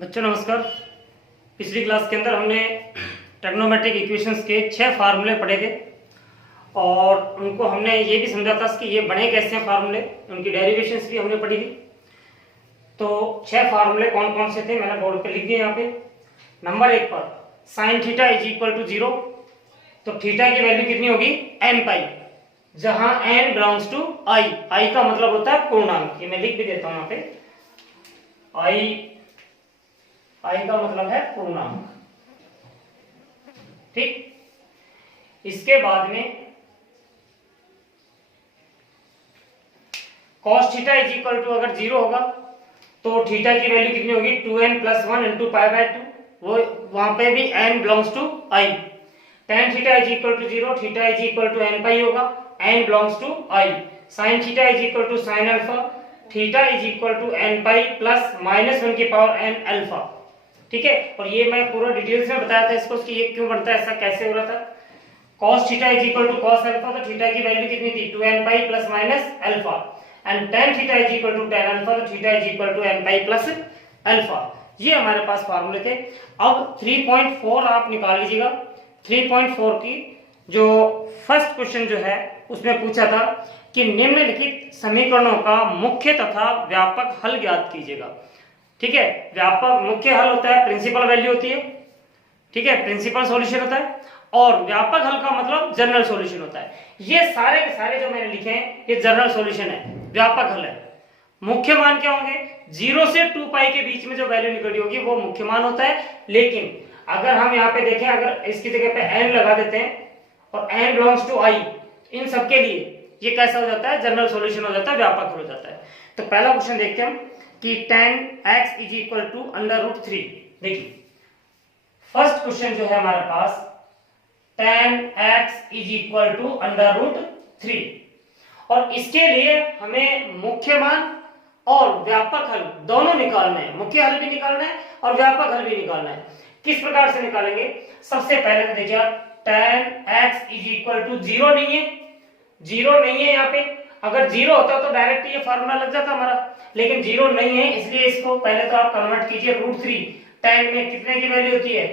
बच्चों नमस्कार। पिछली क्लास के अंदर हमने ट्रिग्नोमेट्रिक इक्वेशंस के 6 फार्मूले पढ़े थे और उनको हमने ये भी समझा था कि ये बने कैसे हैं फार्मूले, उनकी डेरिवेशंस भी हमने पढ़ी थी। तो 6 फार्मूले कौन कौन से थे मैंने बोर्ड पे लिख दिए यहाँ पे। नंबर 1 पर sine theta is equal to 0, तो थीटा की वैल्यू कितनी होगी n पाई, जहां n belongs to i। i का मतलब होता है पूर्णांक, ये मैं लिख भी देता हूं यहाँ पे। i का मतलब है पूर्णांक, ठीक। इसके बाद में cos theta is equal to अगर 0 होगा तो थीटा की वैल्यू कितनी होगी 2n plus 1 into pi by 2, वो वहां पे भी n belongs to i। tan theta is equal to 0, theta is equal to n pi होगा, n belongs to i। sin theta is equal to sin alpha, theta is equal to n pi plus minus 1 की power n alpha, ठीक है। और ये मैं पूरा details में बताया था इसको कि ये क्यों बनता है, ऐसा कैसे हो रहा था। cos theta is equal to cos alpha, तो थीटा की वैल्यू कितनी थी 2n pi plus minus alpha, and tan theta is equal to tan alpha, तो theta is equal to n pi plus alpha. ये हमारे पास फार्मूले थे। अब 3.4 आप निकाल लीजिएगा। 3.4 की जो फर्स्ट क्वेश्चन जो है उसमें पूछा था कि निम्नलिखित समीकरणों का मुख्य तथा व्यापक हल ज्ञात कीजिएगा, ठीक है। व्यापक मुख्य हल होता है प्रिंसिपल वैल्यू होती है, ठीक है, प्रिंसिपल सॉल्यूशन होता है, और व्यापक हल का मतलब जनरल सॉल्यूशन होता है। ये सारे के सारे जो मैंने लिखे हैं ये जनरल सॉल्यूशन है, व्यापक हल है। मुख्य मान क्या होंगे, 0 से 2 पाई के बीच में जो वैल्यू निकली होगी वो मुख्य मान होता है। लेकिन अगर हम यहाँ पे देखें, अगर इसकी जगह पे n लगा देते हैं और n बिलोंग्स टू i, इन सब के लिए ये कैसा हो जाता है, जनरल सॉल्यूशन हो जाता है, व्यापक हल हो जाता है। तो पहला क्वेश्चन देखते हैं हम कि tan x is equal to under root 3। देखिए फर्स्ट क्वेश्चन जो है हमारे पास, tan x is equal to under root 3, और इसके लिए हमें मुख्य मान और व्यापक हल दोनों निकालना है। मुख्य हल भी निकालना है और व्यापक हल भी निकालना है। किस प्रकार से निकालेंगे, सबसे पहले तो देखिए tan x is equal to 0 नहीं है, 0 नहीं है। यहाँ पे अगर 0 होता तो डायरेक्ट ये फार्मूला लग जाता हमारा, लेकिन 0 नहीं है, इसलिए इसको पहले तो आप कन्वर्ट कीजिए रूट 3। tan में कितने की वैल्यू होती है,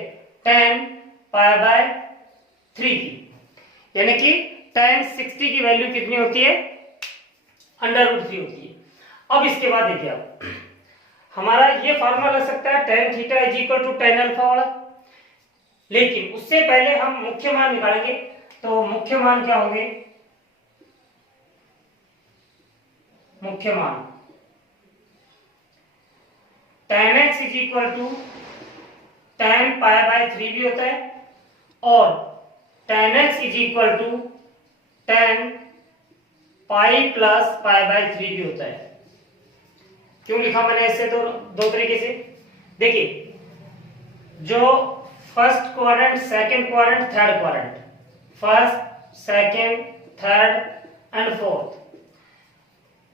tan पाई बाय 3 की, यानी कि tan 60 की वैल्यू कितनी होती है, अंडर रूट 3 होती है। अब इसके बाद देखिए आप, हमारा ये फार्मूला लग सकता है tan theta is equal to tan alpha वाला, लेकिन उससे पहले हम मुख्य मान निकालेंगे। तो मुख्य मान क्या होंगे, मुख्य मान tan x is equal to tan pi by 3 भी होता है, और tan x is equal to tan pi plus pi by 3 भी होता है। क्यों लिखा मैंने ऐसे दो तरीके से, देखिए जो first quadrant, second quadrant, third quadrant, first second third and fourth,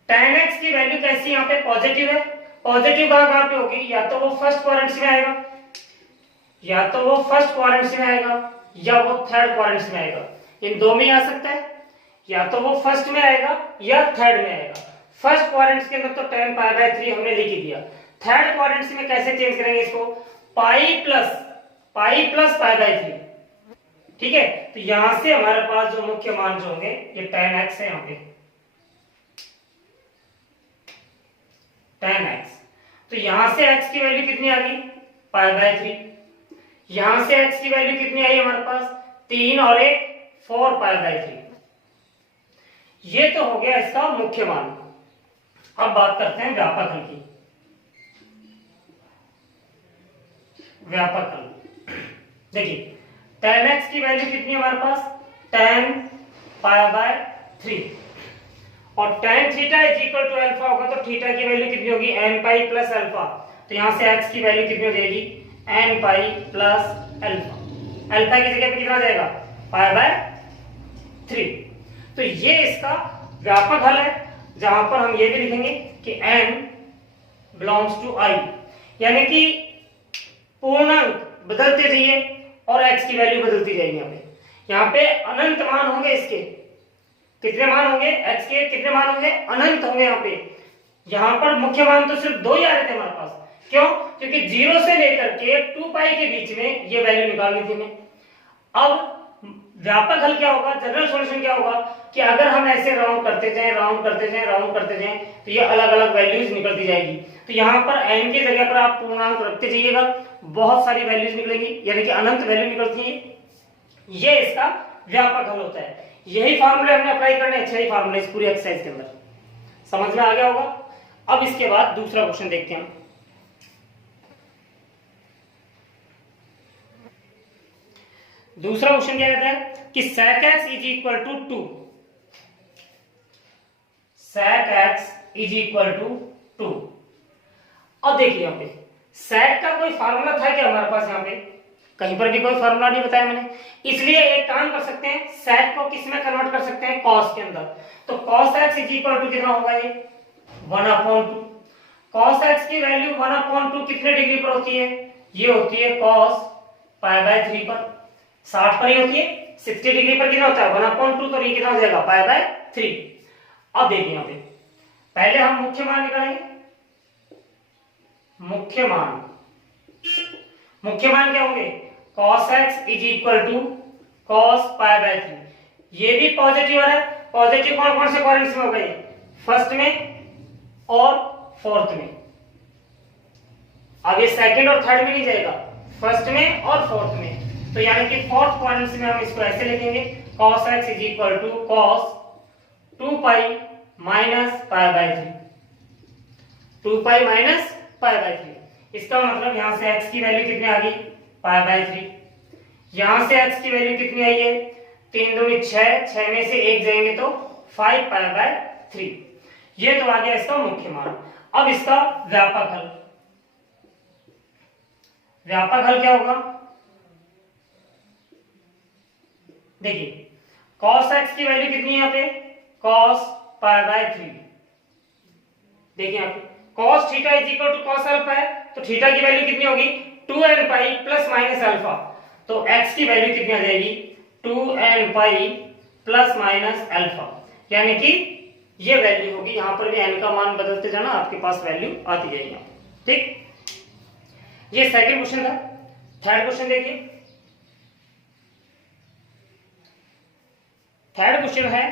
tan x की वैल्यू कैसी यहाँ पे पॉजिटिव है। पॉजिटिव कहां पे होगी, या तो वो फर्स्ट क्वाड्रेंट में आएगा, या तो वो फर्स्ट क्वाड्रेंट में आएगा, या वो थर्ड क्वाड्रेंट में आएगा। इन दो में आ सकता है, या तो वो फर्स्ट में आएगा या थर्ड में आएगा। फर्स्ट क्वाड्रेंट के अंदर तो tan पाई बाय 3 हमने लिख ही दिया। थर्ड क्वाड्रेंट में कैसे चेंज करेंगे इसको, पाई प्लस पाई बाय 3, ठीक है। तो यहां से हमारे पास जो मुख्य मान जो होंगे ये tan x है, यहाँ पे tan x। तो यहां से x की वैल्यू कितनी आ गई, पाई बाय 3। यहां से x की वैल्यू कितनी आई हमारे पास, 3 और 1 4 पाई बाय 3। ये तो हो गया इसका मुख्य मान। अब बात करते हैं व्यापक हल की। व्यापक हल देखिए, tan x की वैल्यू कितनी है हमारे पास, tan पाई बाय 3, और tan theta is equal to alpha होगा तो थीटा की वैल्यू कितनी होगी, n पाई प्लस अल्फा। तो यहां से x की वैल्यू कितनी हो जाएगी, n pi plus alpha. Alpha की जगह पे कितना आ जाएगा, पाई बाय 3। तो ये इसका व्यापक हल है, जहां पर हम ये भी लिखेंगे कि n बिलोंग्स टू i, यानी कि पूर्णांक बदलते जाइए और x की वैल्यू बदलती जाएगी। यहाँ पे अनंत मान होंगे, इसके कितने मान होंगे, x के कितने मान होंगे, अनंत होंगे। यहाँ पर मुख्य मान तो सिर्फ 2 ही आ रहे थे हमारे पास, क्यों? क्योंकि 0 से लेकर के 2 पाई के बीच में ये वैल्यू निकालनी थी मैं। अब व्यापक हल क्या होगा, जनरल सॉल्यूशन क्या होगा कि अगर हम ऐसे राउंड करते जाएं, राउंड करते जाएं, राउंड करते जाएं, तो ये अलग अलग वैल्यूज निकलती जाएगी। तो यहाँ पर n की जगह पर आप पूर्णांक रखते जाइएगा, बहुत सारी वैल्यूज निकलेंगी, यानी कि अनंत वैल्यू निकलती है। ये इसका व्यापक हल होता है। यही फार्मूले हमने अप्लाई करने हैं, 6 फार्मूले इस पूरी एक्सरसाइज के अंदर। समझ में आ गया होगा। अब इसके बाद दूसरा क्वेश्चन देखते हैं। दूसरा क्वेश्चन क्या कहता है कि sec x is equal to 2, sec x is equal to 2। अब देखिए यहाँ पे sec का कोई फार्मूला था क्या हमारे पास? यहाँ पे कहीं पर भी कोई फार्मूला नहीं बताया मैंने, इसलिए एक काम कर सकते हैं, sec को किस में कन्वर्ट कर सकते हैं? cos के अंदर। तो cos x is equal to कितना होगा? ये 1/2। cos x की वैल्यू 1/2 कितने डिग्री पर होती है? ये होती है cos π/3 पर, 60 पर ही होती है। 60 डिग्री पर कितना होता है? 1/2, तो ये कितना हो जाएगा? π/3। अब देखिए यहाँ पे पहले हम मुख्य मान निकालेंगे। मुख्य मान क्या होंगे? cos x is equal to cos π/3। ये भी पॉजिटिव है। पॉजिटिव कौन कौन से क्वाड्रेंट्स में हो गए? फर्स्ट में और फोर्थ में। अब ये सेकंड और थर्ड में नहीं जाएगा, फर्स्ट में और फोर्थ में। तो यानी कि फोर्थ क्वाड्रेंट में हम इसको ऐसे लिखेंगे, cos x is equal to cos 2 pi minus π/3, 2 pi minus π/3। इसका मतलब यहां से x की वैल्यू कितनी आ गई? π/3। यहां से x की वैल्यू कितनी आई है? 3 दूनी 6, 6 में से 1 जाएंगे तो 5 π/3। ये तो आ गया इसका मुख्य मान। अब इसका व्यापक हल। व्यापक हल क्या होगा? देखिए cos x की वैल्यू कितनी है यहाँ पे? cos π/3। देखिए यहाँ पे cos theta is equal to cos alpha है, तो थीटा की वैल्यू कितनी होगी? 2n pi plus minus alpha. तो x की वैल्यू कितनी आ जाएगी? 2n pi plus minus alpha, यानी कि ये वैल्यू होगी। यहां पर भी n का मान बदलते जाना, आपके पास वैल्यू आती जाएगी। ठीक, ये सेकंड क्वेश्चन था। थर्ड क्वेश्चन देखिए। थर्ड क्वेश्चन है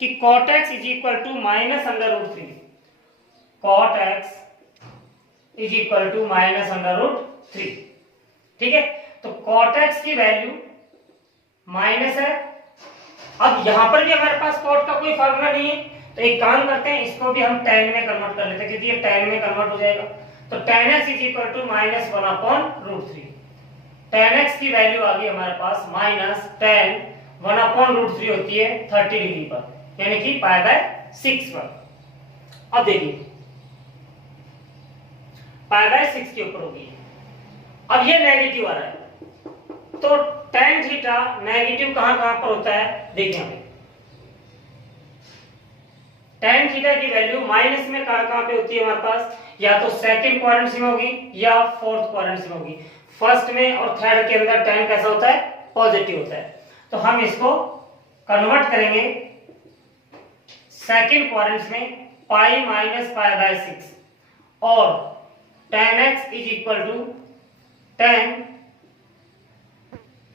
कि cot x is equal to -√3। cot x is equal to -√3। ठीक है, तो cot x की वैल्यू माइनस है। अब यहां पर भी हमारे पास cot का कोई फार्मूला नहीं है, तो एक काम करते हैं, इसको भी हम tan में कन्वर्ट कर लेते हैं, क्योंकि ये tan में कन्वर्ट हो जाएगा। तो tan x is equal to -1/√3। tan x की वैल्यू आ गई हमारे पास -tan 1/√3 होती है 30 डिग्री पर, यानी कि π/6 पर। अब देखिए π/6 के ऊपर होगी। अब ये नेगेटिव आ रहा है, तो tan थीटा नेगेटिव कहां कहां पर होता है? देखिए यहाँ पे tan थीटा की वैल्यू माइनस में कहां कहां पे होती है हमारे पास? या तो सेकंड क्वाड्रेंट में होगी या फोर्थ क्वाड्रेंट में होगी। फर्स्ट में और थर्ड के अंदर tan कैसा होता है? पॉजिटिव होता है। तो हम इसको कन्वर्ट करेंगे सेकंड क्वाड्रेंट में, पाई माइनस π/6, और tan x is equal to tan,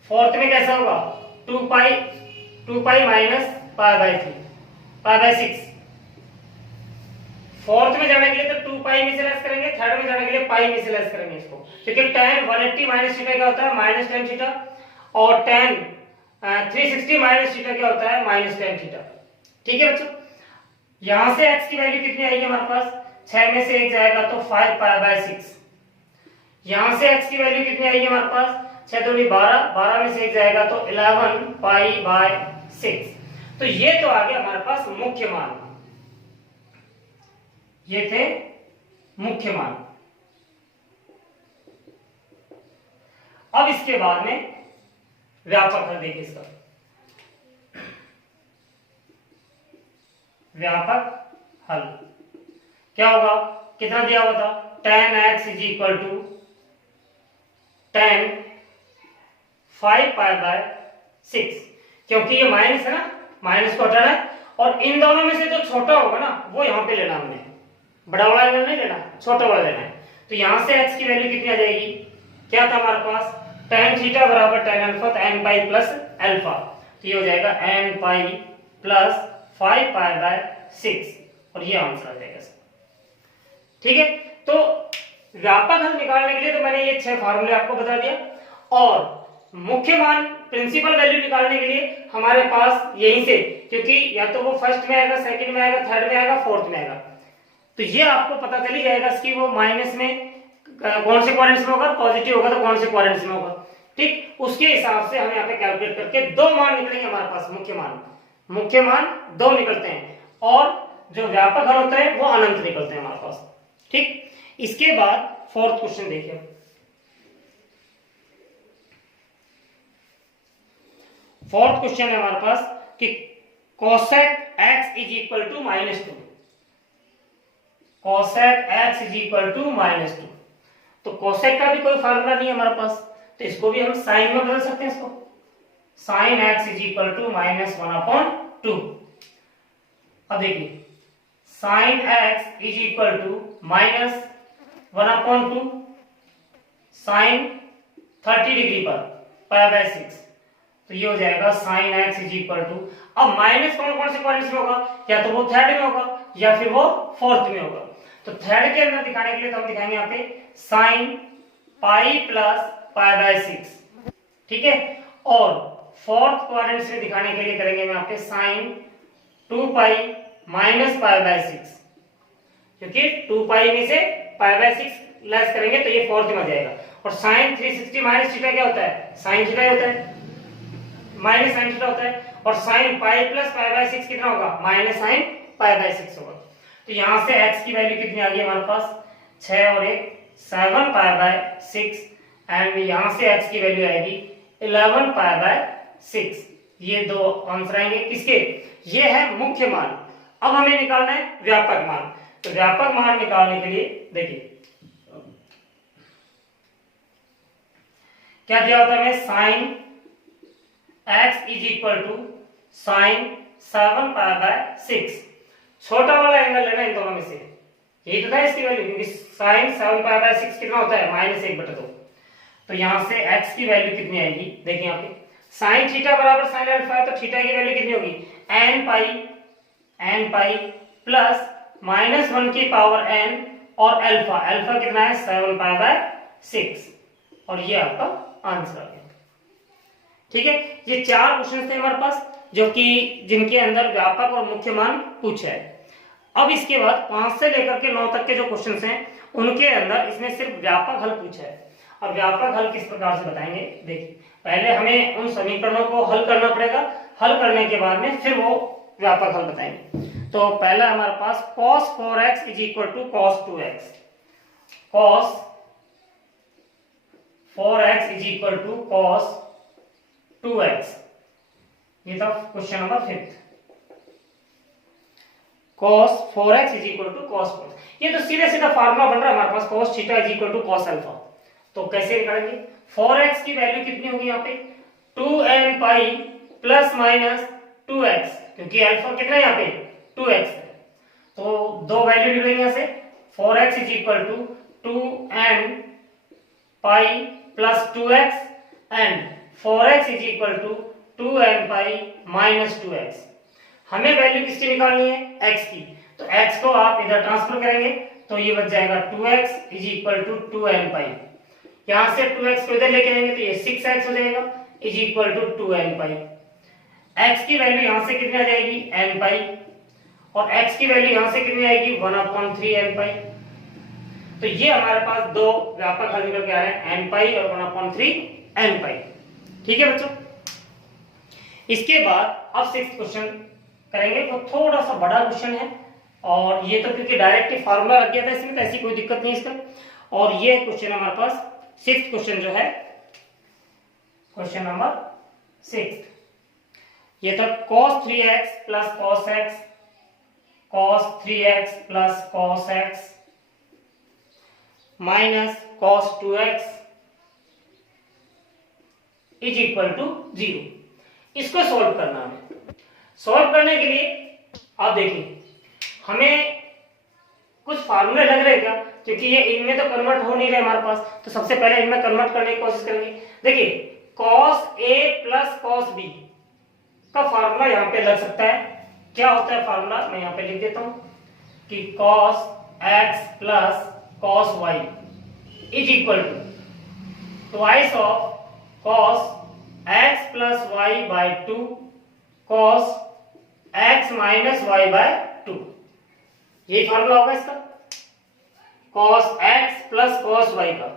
fourth में कैसा होगा? 2 पाई माइनस π/6। फोर्थ में जाने के लिए तो 2 पाई में से लेस करेंगे, थर्ड में जाने के लिए पाई में से लेस करेंगे इसको, क्योंकि tan 180 माइनस थीटा क्या होता है? माइनस tan थीटा, और tan 360 माइनस थीटा क्या होता है? Minus tan theta. ठीक है बच्चों, यहां से x की वैल्यू कितनी आएगी हमारे पास? 6 में से 1 जाएगा तो 5 π/6। यहां से x की वैल्यू कितनी आएगी हमारे पास? 6 दूनी 12, 12 में से 1 जाएगा तो 11 π/6। तो ये तो आ गया हमारे पास मुख्य मान। ये थे मुख्य मान। अब इसके बाद में व्यापक हल देखिए इसका। व्यापक हल क्या होगा? कितना दिया हुआ था? tan x is equal to tan 5 π/6, क्योंकि ये माइनस है ना, माइनस को हटाना है, और इन दोनों में से जो छोटा होगा ना वो यहां पे लेना हमने, बड़ा वाला एंगल नहीं लेना, छोटा वाला लेना है। तो यहाँ से x की वैल्यू कितनी आ जाएगी, क्या था हमारे पास, tan थीटा बराबर tan अल्फा, तो n पाई प्लस अल्फा, तो ये हो जाएगा n pi plus 5 pi by 6 और ये आंसर आ जाएगा। ठीक है, तो व्यापक हल निकालने के लिए तो मैंने ये 6 फार्मूले आपको बता दिया, और मुख्य मान प्रिंसिपल वैल्यू निकालने के लिए हमारे पास यहीं से, क्योंकि या तो वो फर्स्ट में आएगा, सेकंड में आएगा, थर्ड में आएगा, फोर्थ में आएगा, तो ये आपको पता चल ही जाएगा कि वो माइनस में कौन से क्वाड्रेंट्स में होगा, पॉजिटिव होगा तो कौन से क्वाड्रेंट्स में होगा। ठीक, उसके हिसाब से हम यहाँ पे कैलकुलेट करके 2 मान निकलेंगे हमारे पास, मुख्य मान 2 निकलते हैं, और जो व्यापक हल होता है वो अनंत निकलते हैं हमारे पास। ठीक, इसके बाद फोर्थ क्वेश्चन देखिए। फोर्थ क्वेश्चन है हमारे पास कि cosec x is equal to -2, cosec x is equal to -2, तो कोसेक का भी कोई फार्मूला नहीं है हमारे पास, तो इसको भी हम साइन में बदल सकते हैं, इसको sine x is equal to -1/2। अब देखिए sine x is equal to -1/2 sine 30 degree पर π/6, तो ये हो जाएगा sine x is equal to, अब माइनस कौन से क्वाड्रेंट्स में होगा, या तो वो थर्ड में होगा या फिर वो फोर्थ में होगा, तो थर्ड के अंदर दिखाने के लिए तो हम दिखाएंगे यहाँ पे साइन पाई प्लस π/6, ठीक है, और फोर्थ क्वाड्रेंट में दिखाने के लिए करेंगे हम यहाँ पे साइन 2π माइनस π/6, क्योंकि 2π में से π/6 लेस करेंगे तो ये फोर्थ में आ जाएगा, और साइन 360 माइनस थीटा क्या होता है, साइन थीटा होता है, माइनस साइन थीटा होता है, और साइन पाई प्लस π/6 कितना होगा, माइनस साइन π/6 होगा। तो यहां से x की वैल्यू कितनी आ गई हमारे पास, 6 और 1 7 π/6, एंड यहां से x की वैल्यू आएगी 11 π/6। ये 2 आंसर आएंगे किसके, ये है मुख्य मान। अब हमें निकालना है व्यापक मान, तो व्यापक मान निकालने के लिए देखिए क्या दिया होता है हमें, sine x is equal to sine 7 π/6, छोटा वाला एंगल लेना इन दोनों में से, यही तो था इसकी वैल्यू, क्योंकि साइन 7 π/6 कितना होता है, -1/2, तो यहां से x की वैल्यू कितनी आएगी, देखिए यहाँ पे साइन थीटा बराबर साइन अल्फा है, तो थीटा की वैल्यू कितनी होगी, n पाई प्लस -1 की पावर n, और अल्फा कितना है 7 π/6, और ये आपका आंसर आ गया। ठीक है, ये 4 क्वेश्चन थे हमारे पास जो कि जिनके अंदर व्यापक और मुख्य मान पूछा है। अब इसके बाद 5 से लेकर के 9 तक के जो क्वेश्चन हैं उनके अंदर इसमें सिर्फ व्यापक हल पूछा है। अब व्यापक हल किस प्रकार से बताएंगे, देखिए पहले हमें उन समीकरणों को हल करना पड़ेगा, हल करने के बाद में फिर वो व्यापक हल बताएंगे। तो पहला हमारे पास cos 4x is equal to cos 2x, cos 4x is equal to cos 2x, ये था question number 5। cos 4x is equal to cos 4, ये तो सीधे सीधा फार्मूला बन रहा है हमारे पास, cos theta is equal to cos alpha. तो कैसे निकालेंगे, 4x की वैल्यू कितनी होगी यहाँ पे 2n pi plus minus 2x, क्योंकि अल्फा कितना है यहाँ पे 2x है, तो 2 वैल्यू निकलेंगे यहाँ से, 4x is equal to 2n pi plus 2x and 4x is equal to 2n pi minus 2x। हमें वैल्यू किसकी निकालनी है, x की, तो x को आप इधर ट्रांसफर करेंगे तो ये बच जाएगा 2x is equal to 2n पाई, यहां से 2x को इधर लेके आएंगे तो ये 6x हो जाएगा is equal to 2n pi. x की वैल्यू यहां से कितनी आ जाएगी n पाई, और x की वैल्यू यहां से कितनी आएगी 1/3 n पाई। तो ये हमारे पास 2 व्यापक हल निकल के आ रहे हैं, n पाई और 1/3 n पाई। ठीक है बच्चों, इसके बाद अब 6th क्वेश्चन करेंगे, तो थोड़ा सा बड़ा क्वेश्चन है, और ये तो क्योंकि डायरेक्ट ही फार्मूला लग गया था इसमें, तो ऐसी कोई दिक्कत नहीं इसका। और ये क्वेश्चन हमारे पास 6th क्वेश्चन जो है, क्वेश्चन नंबर 6, ये था cos 3x plus cos x, cos 3x plus cos x minus cos 2x is equal to 0। इसको सॉल्व करना है। सॉल्व करने के लिए आप देखिए हमें कुछ फार्मूले लग रहे हैं क्या, क्योंकि ये इनमें तो कन्वर्ट हो नहीं रहे हमारे पास, तो सबसे पहले इनमें कन्वर्ट करने की कोशिश करेंगे। देखिए cos A plus cos B का फार्मूला यहाँ पे लग सकता है। क्या होता है फार्मूला, मैं यहाँ पे लिख देता हूं कि cos x plus cos y is equal to twice of cos x plus y by 2 cos x minus y by 2। ये फार्मूला होगा इसका, cos x plus cos y का।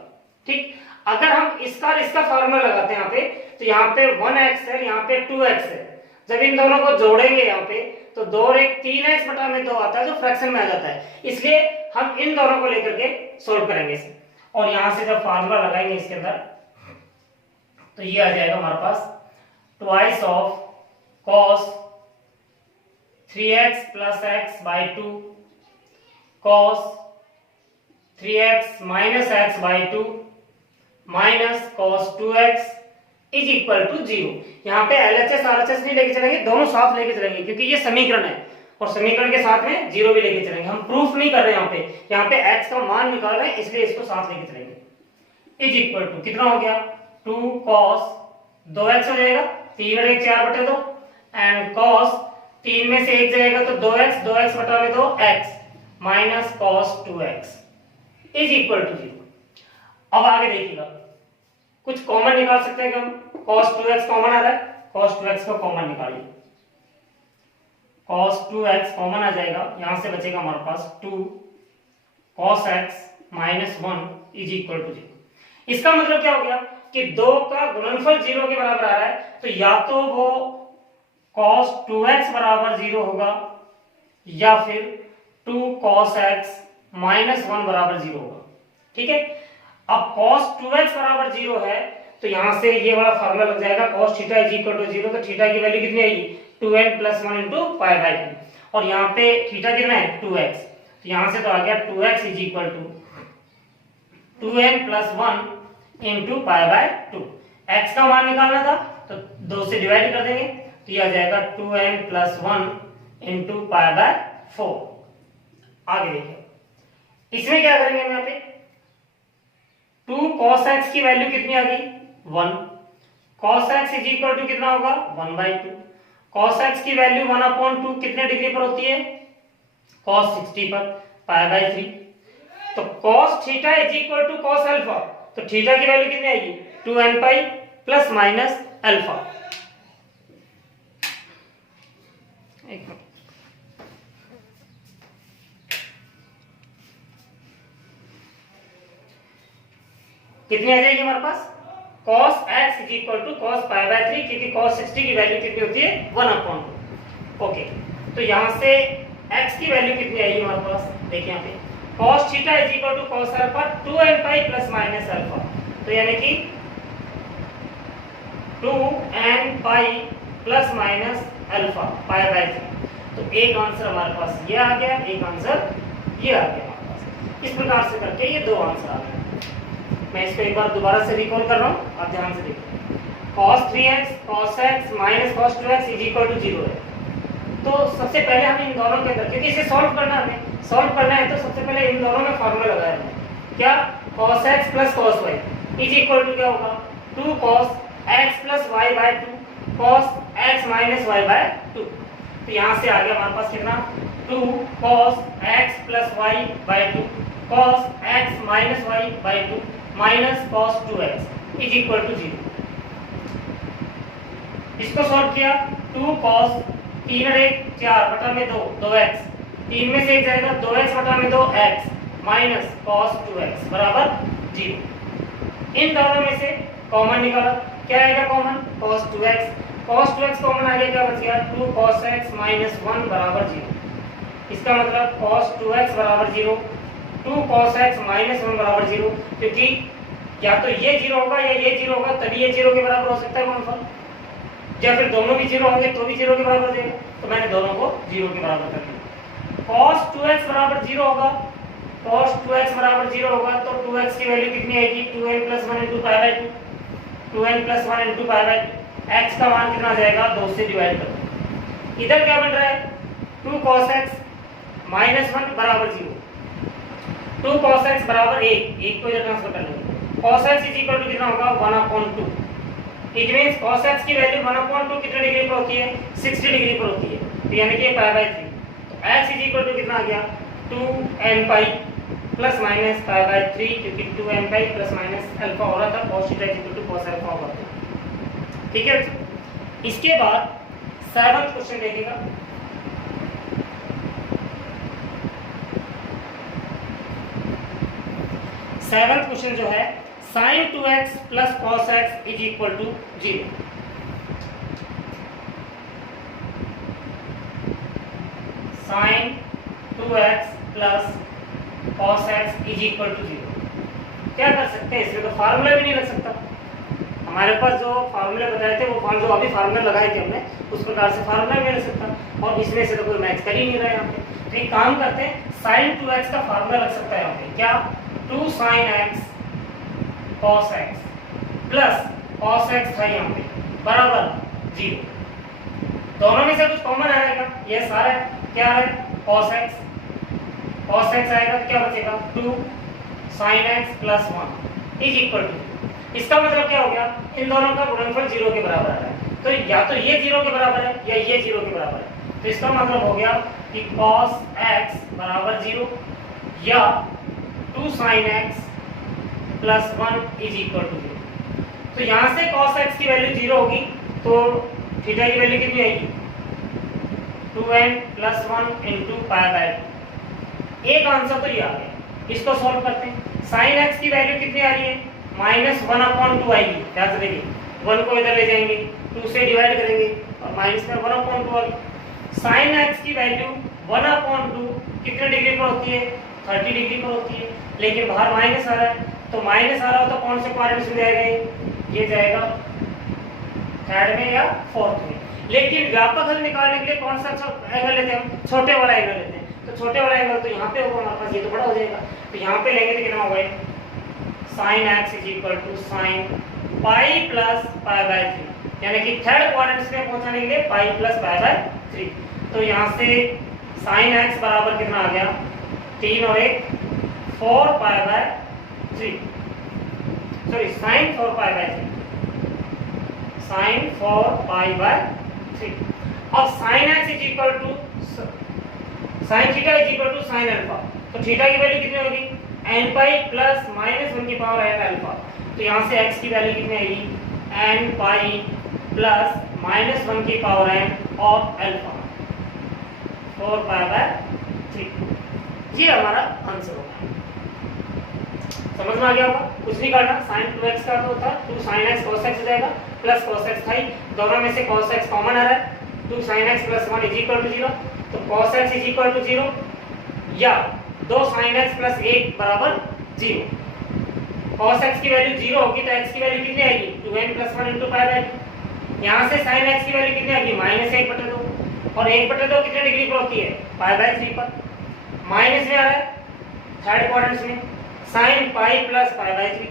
ठीक, अगर हम इसका फार्मूला लगाते हैं यहाँ पे, तो यहाँ पे 1x है, यहाँ पे 2x है। जब इन दोनों को जोड़ेंगे यहाँ पे तो 2 और 1 3x बटा में 2 आता है जो फ्रैक्शन में आ जाता है, इसलिए हम इन दोनों को लेकर के सोल्व करेंगे इसे। और यहां से जब फार्मूला लगाएंगे इसके अंदर तो ये आ जाएगा हमारे पास twice of cos 3x plus x by 2 cos 3x minus x by 2 minus cos 2x is equal to 0। यहाँ पे LHS RHS नहीं लेके चलेंगे, दोनों साथ लेके चलेंगे क्योंकि ये समीकरण है और समीकरण के साथ में 0 भी लेके चलेंगे। हम प्रूफ नहीं कर रहे यहाँ पे x का मान निकाल रहे हैं, इसलिए इसको साथ लेके चलेंगे। इज इक्वल टू कितना हो गया 2 cos 2x हो जाएगा, 3 और 1 4 बटे 2 एंड cos 3 में से 1 जाएगा तो 2x बटा में 2 x minus cos 2x is equal to 0। अब आगे देखिएगा, कुछ कॉमन निकाल सकते हैं कि हम cos 2x कॉमन आ रहा है, cos 2x को कॉमन निकालिए। cos 2x कॉमन आ जाएगा, यहां से बचेगा हमारे पास 2 cos x minus 1 is equal to 0। इसका मतलब क्या हो गया कि 2 का गुणनफल 0 के बराबर आ रहा है, तो या तो वो cos 2x बराबर 0 होगा या फिर 2 cos x माइनस 1 बराबर 0 होगा। ठीक है, अब cos 2x बराबर 0 है तो यहां से ये वाला फार्मूला लग जाएगा cos theta is equal to 0, तो थीटा की वैल्यू कितनी आएगी 2n plus 1 into pi by 2, और यहाँ पे थीटा कितना है 2x, तो यहां से तो आ गया 2x is equal to 2n plus 1 into pi by 2। x का मान निकालना था तो 2 से डिवाइड कर देंगे तो यह आ जाएगा 2n plus 1 into pi by 4। आगे देखिए, इसमें क्या करेंगे हम यहाँ पे 2 cos x की वैल्यू कितनी आ गई 1, cos x is equal to कितना होगा 1 बाई 2। cos x की वैल्यू 1/2 कितने डिग्री पर होती है cos 60 पर, पाई बाई 3। तो cos theta is equal to cos alpha, तो थीटा की वैल्यू कितनी आएगी 2n pi plus minus alpha. कितनी आ जाएगी हमारे पास cos x is equal to cos pi by 3, क्योंकि cos 60 की वैल्यू कितनी होती है 1/2। ओके, तो यहां से x की वैल्यू कितनी आएगी हमारे पास, देखिए यहाँ पे cos theta is equal to cos alpha 2n pi plus minus alpha, तो यानी कि 2n pi plus minus alpha pi by 3। तो एक आंसर हमारे पास ये आ गया, एक आंसर ये आ गया हमारे पास। इस प्रकार से करके ये 2 आंसर आ गए। मैं इसको एक बार दोबारा से रिकॉल कर रहा हूँ, आप ध्यान से देखिए। cos 3x cos x minus cos 2x is equal to 0 है, तो सबसे पहले हम इन दोनों के अंदर, क्योंकि इसे सॉल्व करना है, हमें सॉल्व करना है, तो सबसे पहले इन दोनों में फार्मूला लगाया है। क्या cos x plus cos y is equal to क्या होगा 2 cos x plus y by 2 cos x minus y by 2। तो यहाँ से आ गया हमारे पास कितना 2 cos x plus y by 2 cos x minus y by 2 minus cos 2x is equal to 0। इसको solve किया 2 cos 3 और 1 4 बटा में 2 2x, 3 में से 1 जाएगा 2x बटा में 2x माइनस cos 2x बराबर 0। इन दोनों में से कॉमन निकाला, क्या आएगा कॉमन cos 2x कॉमन आ गया, क्या बच गया 2 cos x माइनस 1 बराबर 0। इसका मतलब cos 2x बराबर 0, 2 cos x माइनस 1 बराबर 0, क्योंकि या तो ये 0 होगा या ये 0 होगा, तभी ये 0 के बराबर हो सकता है गुणनफल, या फिर दोनों भी 0 होंगे तो भी 0 के बराबर हो जाएगा। तो मैंने दोनों को 0 के बराबर कर दिया। cos 2x बराबर 0 होगा, cos 2x बराबर 0 होगा तो 2x की वैल्यू कितनी आएगी 2n plus 1 into pi by 2, 2n plus 1 into pi by 2। x का मान कितना जाएगा 2 से डिवाइड कर दो। इधर क्या बन रहा है 2 cos x माइनस 1 बराबर 0, 2 cos x बराबर 1 को इधर ट्रांसफर कर लेंगे। cos x is equal to कितना होगा 1/2। इट मींस cos x की वैल्यू 1/2 कितने डिग्री पर होती है 60 डिग्री पर होती है, तो यानी कि π/3। तो x इज इक्वल टू कितना आ गया 2n पाई प्लस माइनस π/3, क्योंकि 2n pi plus minus alpha हो रहा था, cos theta is equal to cos alpha होगा। ठीक है, इसके बाद 7th क्वेश्चन देखिएगा। सेवंथ क्वेश्चन जो है sin 2x plus cos x is equal to 0। sin 2x plus cos x is equal to 0। क्या कर सकते हैं, इसमें तो फार्मूला भी नहीं लग सकता। हमारे पास जो फार्मूले बताए थे वो जो अभी फार्मूले लगाए थे हमने, उस प्रकार से फार्मूला भी नहीं लग सकता, और इसमें से तो कोई मैच कर ही नहीं रहा है यहाँ पे। तो एक काम करते हैं, sin 2x का फार्मूला लग सकता है यहाँ पे, क्या 2 sin x cos x plus cos x था यहाँ पे बराबर 0। दोनों में से कुछ कॉमन आएगा, ये सारा क्या है cos x आएगा तो क्या बचेगा 2 sin x plus 1 is equal to, इसका मतलब क्या हो गया, इन दोनों का गुणनफल 0 के बराबर आ रहा है। तो या तो ये 0 के बराबर है या ये 0 के बराबर है, तो इसका मतलब हो गया कि cos x बराबर 0 या 2 sin x plus 1 is equal to 0। तो यहाँ से cos x की वैल्यू 0 होगी तो थीटा की वैल्यू कितनी आएगी 2n प्लस 1 इंटू π/2। एक आंसर तो ये आ गया, इसको सॉल्व करते हैं। sin x की वैल्यू कितनी आ रही है -1/2 आएगी, ध्यान से देखिए 1 को इधर ले जाएंगे 2 से डिवाइड करेंगे और माइनस में 1/2 आ गई। sin x की वैल्यू 1/2 कितने डिग्री पर होती है 30 डिग्री पर होती है, लेकिन बाहर माइनस आ रहा है, तो माइनस आ रहा हो तो कौन से क्वाड्रेंट में जाएगा, ये जाएगा थर्ड में या फोर्थ में। लेकिन व्यापक हल निकालने के लिए कौन सा एंगल लेते हैं हम, छोटे वाला एंगल लेते हैं। तो छोटे वाला एंगल तो यहाँ पे होगा हमारे पास, ये तो बड़ा हो जाएगा, तो यहाँ पे लेंगे तो कितना होगा sin x is equal to sin pi plus π/3, यानी कि थर्ड क्वाड्रेंट में पहुंचाने के लिए पाई प्लस π/3। तो यहाँ से sin x बराबर कितना आ गया 3 और 1 4 π/3, सॉरी sin 4 π/3, sin 4 π/3। अब sin x is equal to sin theta is equal to sin alpha, तो थीटा की वैल्यू कितनी होगी n पाई प्लस -1 की पावर n अल्फा। तो यहाँ से x की वैल्यू कितनी आएगी n पाई प्लस -1 की पावर n ऑफ अल्फा 4 π/3। ये हमारा आंसर होगा। समझ में आ गया होगा, कुछ नहीं करना। sin 2x का तो था 2 sin x cos x हो जाएगा प्लस cos x था ही, दोनों में से cos x कॉमन आ रहा है, 2 sin x plus 1 is equal to 0। तो cos x is equal to 0 या 2 sin x प्लस 1 बराबर 0। cos x की वैल्यू 0 होगी तो x की वैल्यू कितनी आएगी 2n प्लस 1 इंटू π/2। यहाँ से sin x की वैल्यू कितनी आएगी -1/2, और 1/2 कितने डिग्री पर होती है π/3 पर, माइनस में आ रहा है थर्ड क्वाड्रेंट में sin pi plus π/3।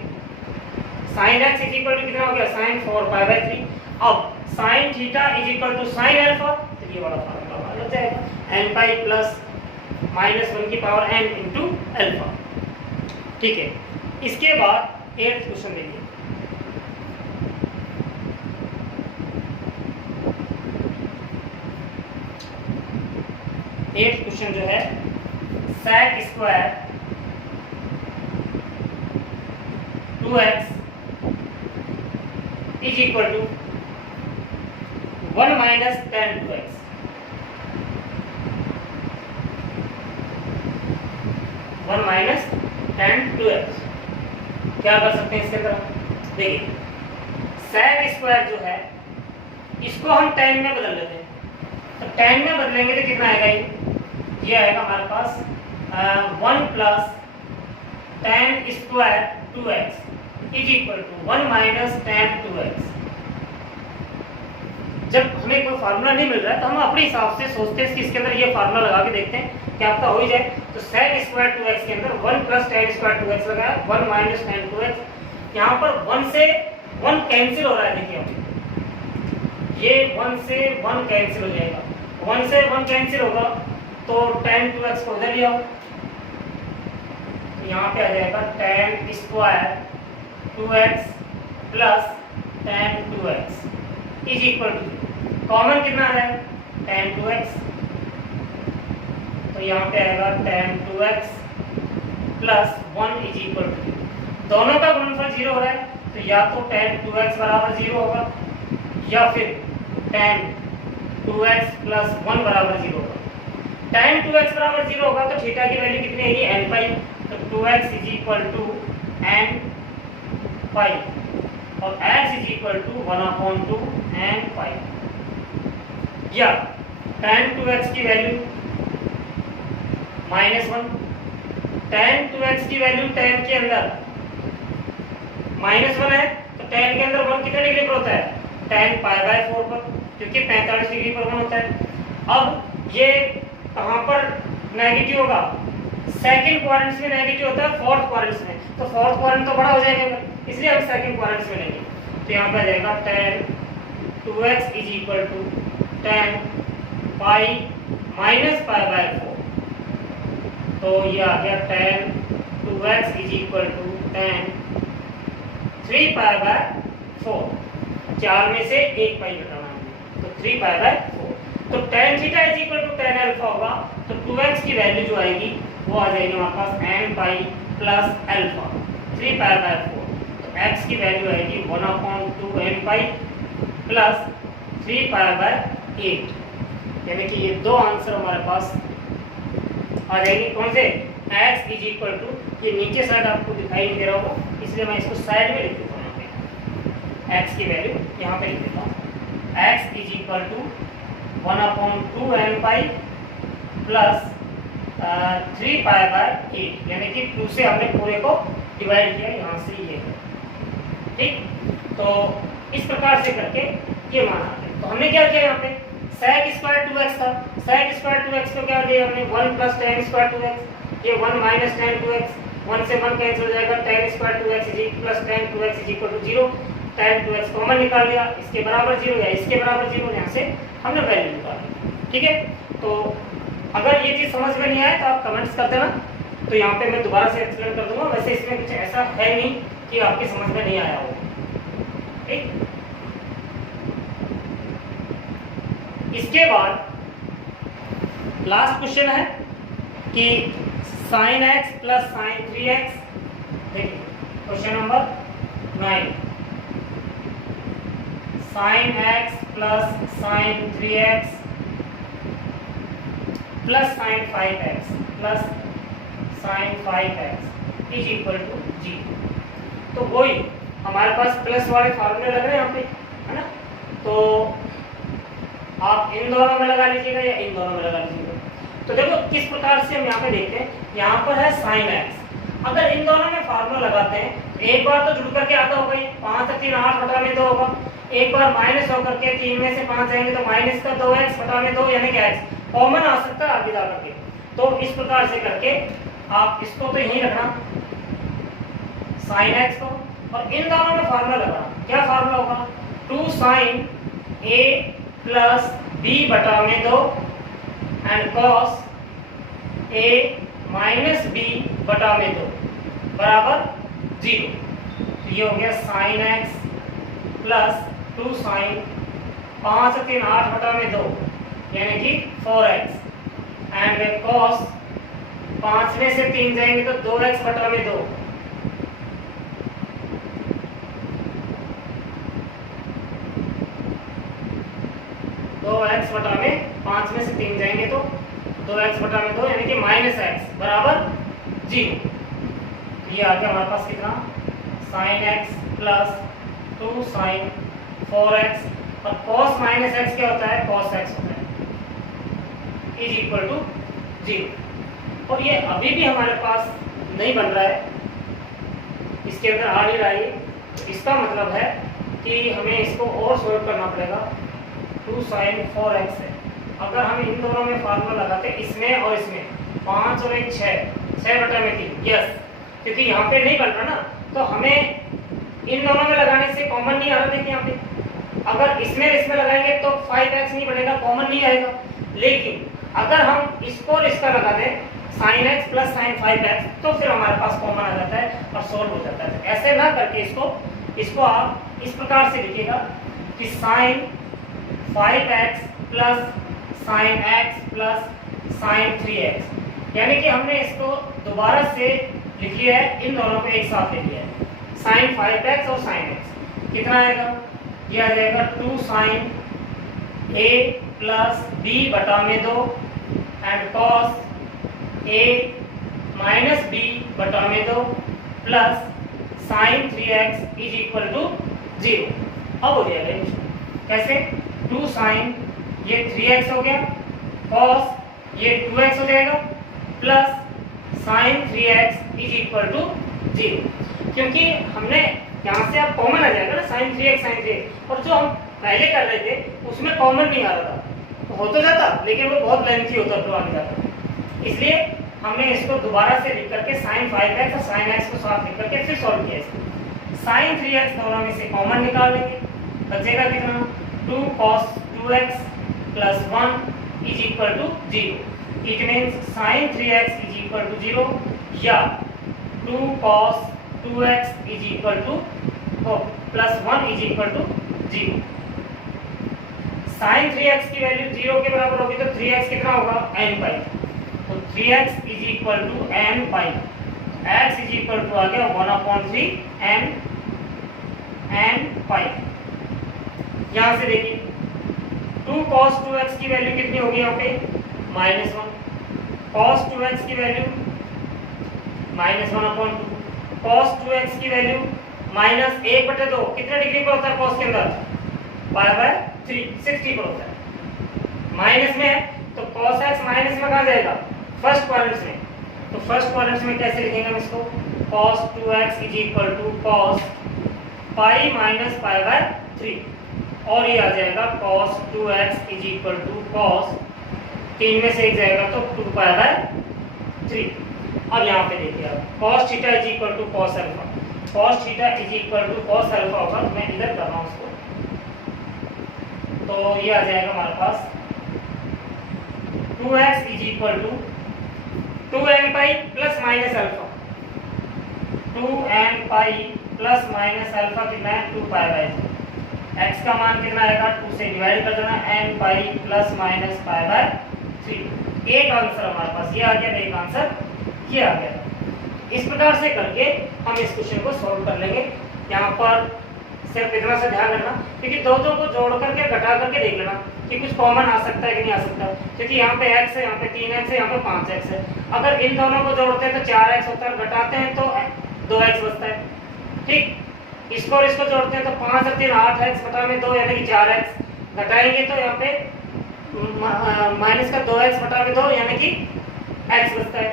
sin x is equal to कितना हो गया sin 4 π/3। अब sin theta is equal to sin alpha, तो ये वाला फार्मूला लग जाएगा n पाई प्लस -1 की पावर n इंटू अल्फा। ठीक है, इसके बाद 8th क्वेश्चन देखिए। एट क्वेश्चन जो है sec square 2x is equal to 1 minus tan 2x। 1 minus tan 2x क्या कर सकते हैं इसके तरफ, देखिए sec स्क्वायर जो है इसको हम tan में बदल लेते हैं। तो tan में बदलेंगे तो कितना आएगा, ये आएगा हमारे पास 1 plus tan square 2x is equal to 1 minus tan 2x। जब हमें कोई फार्मूला नहीं मिल रहा है तो हम अपने हिसाब से सोचते हैं कि इसके अंदर ये फार्मूला लगा के देखते हैं कि आपका हो ही जाए। तो sec स्क्वायर 2x के अंदर 1 प्लस tan स्क्वायर 2x लगाया, 1 माइनस tan 2x। यहाँ पर 1 से 1 कैंसिल हो रहा है, देखिए ये 1 से 1 कैंसिल हो जाएगा, 1 से 1 कैंसिल होगा तो tan 2x को उधर ले आओ, यहाँ पे आ जाएगा tan square 2x plus tan 2x is equal to, common कितना है tan 2x, तो यहाँ पे आएगा tan 2x plus 1 is equal to, दोनों का गुणनफल 0 हो रहा है तो या तो tan 2x बराबर 0 होगा या फिर tan 2x प्लस 1 बराबर 0 होगा। tan 2x बराबर 0 होगा तो थीटा की वैल्यू कितनी आएगी n पाई, तो 2x is equal to n pi और x is equal to 1/2 n pi, या tan 2x की वैल्यू -1, tan 2x की वैल्यू tan के अंदर -1 है तो tan के अंदर 1 कितने डिग्री पर होता है, tan π/4 पर, क्योंकि 45 डिग्री पर 1 होता है। अब ये कहाँ पर नेगेटिव होगा, सेकंड क्वाड्रेंट में नेगेटिव होता है, फोर्थ क्वाड्रेंट में, तो फोर्थ क्वाड्रेंट तो बड़ा हो जाएगा, इसलिए हम सेकंड क्वाड्रेंट में लेंगे। तो यहाँ पे आ जाएगा tan 2x is equal to tan pi minus π/4, तो ये आ गया tan 2x is equal to tan 3π/4, 4 में से 1 पाई घटाना है तो 3π/4, तो tan theta is equal to tan alpha होगा, तो 2x की वैल्यू जो आएगी वो आ जाएगी हमारे पास n पाई प्लस अल्फा 3π/4, तो x की वैल्यू आएगी 1/2 n पाई प्लस 3π/8, यानी कि ये दो आंसर हमारे पास आ जाएंगे। कौन से, x इज इक्वल टू, ये नीचे साइड आपको दिखाई नहीं दे रहा होगा इसलिए मैं इसको साइड में लिख देता हूँ, यहाँ पे x की वैल्यू यहाँ पे लिख देता हूँ, x is equal to 1/2 n pi plus 3π/8, यानी कि 2 से हमने पूरे को डिवाइड किया, यहाँ से ये, ठीक। तो इस प्रकार से करके ये मान आ गया। तो हमने क्या किया यहाँ पे, sec स्क्वायर 2x था, sec स्क्वायर 2x को क्या दिया हमने 1 प्लस tan स्क्वायर 2x, ये 1 माइनस tan 2x, 1 से 1 कैंसिल हो जाएगा, tan square 2x plus tan 2x is equal to 0, tan 2x common निकाल लिया, इसके बराबर 0 या इसके बराबर 0, यहाँ से हमने वैल्यू निकाली, ठीक है। तो अगर ये चीज समझ में नहीं आए तो आप कमेंट्स कर देना, तो यहाँ पे मैं दोबारा से एक्सप्लेन कर दूंगा, वैसे इसमें कुछ ऐसा है नहीं कि आपके समझ में नहीं आया हो, ठीक। इसके बाद लास्ट क्वेश्चन है कि sin x plus sin 3x, देखिए question number 9, sin x plus sin 3x plus sin 5x plus sin 5x is equal to जी। तो वही हमारे पास प्लस वाले फार्मूले लग रहे हैं यहाँ पे, है ना, तो आप इन दोनों में लगा लीजिएगा या इन दोनों में लगा लीजिएगा। तो देखो किस प्रकार से हम यहाँ पे देखते हैं, यहाँ पर है sin x, अगर इन दोनों में फार्मूला लगाते हैं एक बार तो जुड़ करके आता होगा, 5 से 3 8 बटा में 2 होगा, एक बार माइनस होकर के 3 में से 5 जाएंगे तो माइनस का 2x बटा में 2, यानी कि x कॉमन आ सकता है आगे जा करके। तो इस प्रकार से करके आप इसको तो यहीं रखना sin x को, और इन दोनों में फार्मूला लगाना, क्या फार्मूला होगा, 2 sin a प्लस b बटा में 2 and cos a minus b बटा में 2 बराबर 0। तो ये हो गया sin x प्लस 2 sin 5 से 3 8 बटा में 2 यानी कि 4x एंड cos 5 में से 3 जाएंगे तो 2x बटा में 2 2x बटा में 5 में से 3 जाएंगे तो 2x बटा में 2 यानी कि माइनस x बराबर 0। ये आ गया हमारे पास कितना, sin x plus 2 sin 4x, और cos माइनस x क्या होता है, cos x होता है, इज इक्वल टू 0। और ये अभी भी हमारे पास नहीं बन रहा है, इसके अंदर आ नहीं रहा है, इसका मतलब है कि हमें इसको और सॉल्व करना पड़ेगा। 2 sin 4x है, अगर हम इन दोनों में फार्मूला लगाते इसमें और इसमें 5 और 1 6 बटा में 3, यस, क्योंकि यहाँ पे नहीं बन रहा ना, तो हमें इन दोनों में लगाने से कॉमन नहीं आ रहा। देखिए यहाँ पे अगर इसमें इसमें लगाएंगे तो 5x नहीं बनेगा, कॉमन नहीं आएगा, लेकिन अगर हम इसको और इसका लगा दें sine x plus sign 5x, तो फिर हमारे पास कॉमन आ जाता है और सोल्व हो जाता है। ऐसे ना करके इसको आप इस प्रकार से लिखिएगा कि sine 5x plus sine x plus sine 3x, यानी कि हमने इसको दोबारा से लिख लिया है, इन दोनों को एक साथ लिख लिया है, साइन 5x और साइन x। कितना आएगा? ये आ जाएगा 2 साइन a प्लस b बटा में 2 and cos a minus b बटा में 2 plus sine 3x is equal to 0। अब हो जाएगा कैसे? 2 साइन ये 3x हो गया, कॉस ये 2x हो जाएगा, plus sine 3x is equal to 0। क्योंकि हमने यहाँ से अब कॉमन आ जाएगा ना, साइन 3x, और जो हम पहले कर रहे थे उसमें कॉमन नहीं आ रहा था, तो हो तो जाता लेकिन वो बहुत लेंथी होता तो आगे जाता। इसलिए हमने इसको दोबारा से लिख करके साइन 5x और साइन x को साथ लिख करके फिर सॉल्व किया इसको। साइन 3x दोनों में से कॉमन निकाल लेंगे, बचेगा कितना? 2 cos 2x plus 1 is equal to 0। It means sine 3x is equal to 0 या 2 cos 2x is equal to plus 1 is equal to 0। Sine 3x की वैल्यू 0 के बराबर होगी तो 3x कितना होगा? n pi. तो 3x is equal to n pi, x is equal to आ गया 1/3 n पाई। यहां से देखिए 2 cos 2x की वैल्यू कितनी होगी यहाँ पे? -1। cos 2x की वैल्यू -1/2, cos 2x की वैल्यू -1/2। कितने डिग्री पर होता है cos के अंदर? π/3 60 पर होता है। माइनस में है तो cos x माइनस में कहाँ जाएगा? फर्स्ट क्वाड्रेंट में। तो फर्स्ट क्वाड्रेंट में कैसे लिखेंगे हम इसको? cos 2x is equal to cos pi minus π/3, और ये आ जाएगा cos 2x is equal to cos, 3 में से एक जाएगा तो 2π/3। अब यहाँ पे देखिए आप cos theta is equal to cos alpha, cos theta is equal to cos alpha होगा, मैं इधर कर रहा हूँ उसको, तो ये आ जाएगा हमारे पास 2x is equal to 2n pi plus minus alpha, 2n pi plus minus alpha कितना है? 2π/3। x का मान कितना आएगा? 2 से डिवाइड कर देना, n पाई प्लस माइनस π/3। एक आंसर हमारे पास ये आ गया, एक आंसर ये आ गया। इस प्रकार से करके हम इस क्वेश्चन को सॉल्व कर लेंगे। यहाँ पर सिर्फ इतना सा ध्यान रखना, क्योंकि दो को जोड़ करके घटा करके देख लेना कि कुछ कॉमन आ सकता है कि नहीं आ सकता, क्योंकि यहाँ पे x है, यहाँ पे 3x है, यहाँ पे 5x है। अगर इन दोनों को जोड़ते हैं तो 4x होता है, घटाते हैं तो 2x बचता है। ठीक, इसको और इसको जोड़ते हैं तो 5 और 3 8x बटा में 2 यानी कि 4x, घटाएंगे तो यहाँ पे माइनस का 2x बटा में 2 यानी कि x बचता है।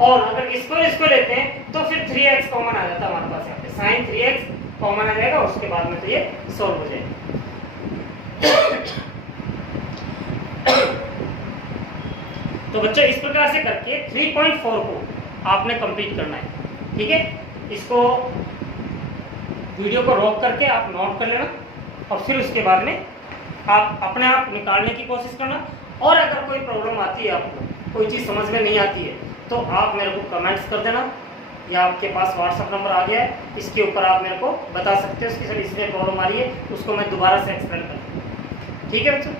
और अगर इसको इसको लेते हैं तो फिर 3x कॉमन आ जाता है हमारे पास, यहाँ पे साइन 3x कॉमन आ जाएगा, उसके बाद में तो ये सॉल्व हो जाएगा। तो बच्चों इस प्रकार से करके 3.4 को आपने कंप्लीट करना है। ठीक है, इसको वीडियो को रोक करके आप नोट कर लेना और फिर उसके बाद में आप अपने आप निकालने की कोशिश करना। और अगर कोई प्रॉब्लम आती है, आपको कोई चीज़ समझ में नहीं आती है, तो आप मेरे को कमेंट्स कर देना, या आपके पास व्हाट्सअप नंबर आ गया है, इसके ऊपर आप मेरे को बता सकते हो कि सर इसमें प्रॉब्लम आ रही है, उसको मैं दोबारा से एक्सप्लेन करूँ। ठीक है बच्चों।